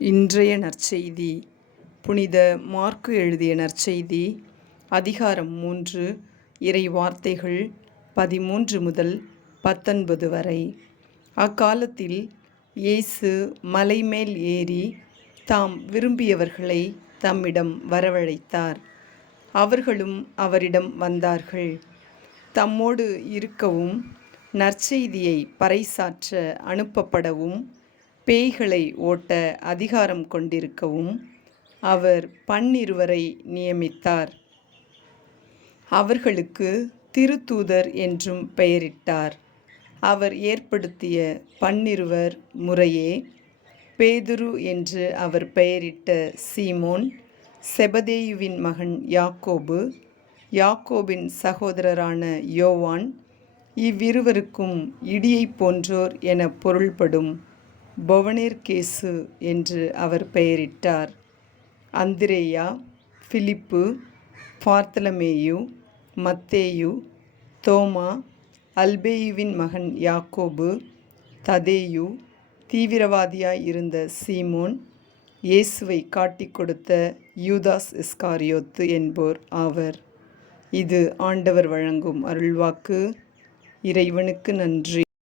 இன்றைய நற்செய்தி புனித மார்க்கு எழுதிய நற்செய்தி அதிகாரம் 3 இறை வார்த்தைகள் 13 முதல் 19 வரை. அக்காலத்தில் இயேசு மலைமேல் ஏறி தாம் விரும்பியவர்களை தம்மிடம் வரவழைத்தார். அவர்களும் அவரிடம் வந்தார்கள். தம்மோடு இருக்கவும் நற்செய்தியை பறைசாற்ற அனுப்பப்படவும் பேய்களை ஓட்ட அதிகாரம் கொண்டிருக்கவும் அவர் 12 நியமித்தார். அவர்களுக்கு திருத்தூதர் என்றும் பெயரிட்டார். அவர் ஏற்படுத்திய 12 முறையே பேதுரு என்று அவர் பெயரிட்ட சீமோன், செபதேயுவின் மகன் யாக்கோபு, யாக்கோபின் சகோதரரான யோவான், இவ்விருவருக்கும் இடியைப் போன்றோர் என பொருள்படும் பொவனேர்கேசு என்று அவர் பெயரிட்டார். அந்திரேயா, பிலிப்பு, பார்த்தலமேயு, மத்தேயு, தோமா, அல்பேயுவின் மகன் யாக்கோபு, ததேயு, தீவிரவாதியாய் இருந்த சீமோன், இயேசுவை காட்டிக் கொடுத்த யூதாஸ் இஸ்காரியோத்து என்போர் ஆவர். இது ஆண்டவர் வழங்கும் அருள்வாக்கு. இறைவனுக்கு நன்றி.